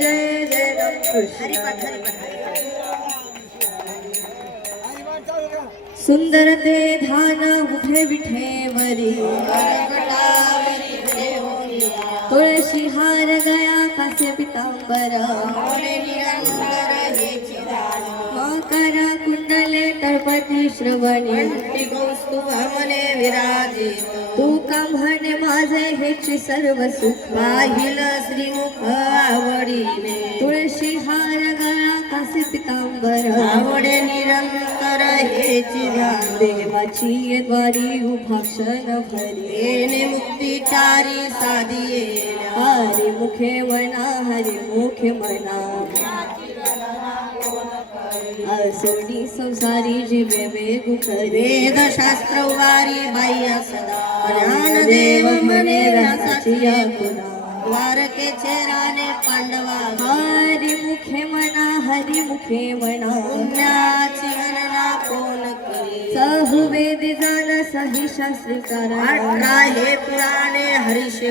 जय जय राम कृष्ण सुंदर ते ध्यान उभे विठेवरी तुळशी हार गया कासे पितांबर मकर कुंडले तळपती श्रवणी कौस्तुभमने विराजित तू का म्हणे माझे हेची सर्व सुख पाहिल श्रीमुख आवडीने तुळशी हार गळा कासे पितांबर आवडे निरंतर हेची ध्यान देवाची द्वारी उभाक्षण भरी येणे मुक्तिचारी साधिये हरी मुखे म्हणा हरी मुखे म्हणा असोडी संसारी जीवे वेगु करे वेद शास्त्र वारी बाह्य सदा ज्ञान देव मने व्यासाची गुणा द्वारकेचे राणे पांडवा हरी मुखे म्हणा हरी मुखे म्हणा पुण्याची गणना कोण करी सहु वेद जाण सही शास्त्री कारण 18 हे पुराणे हरिशिव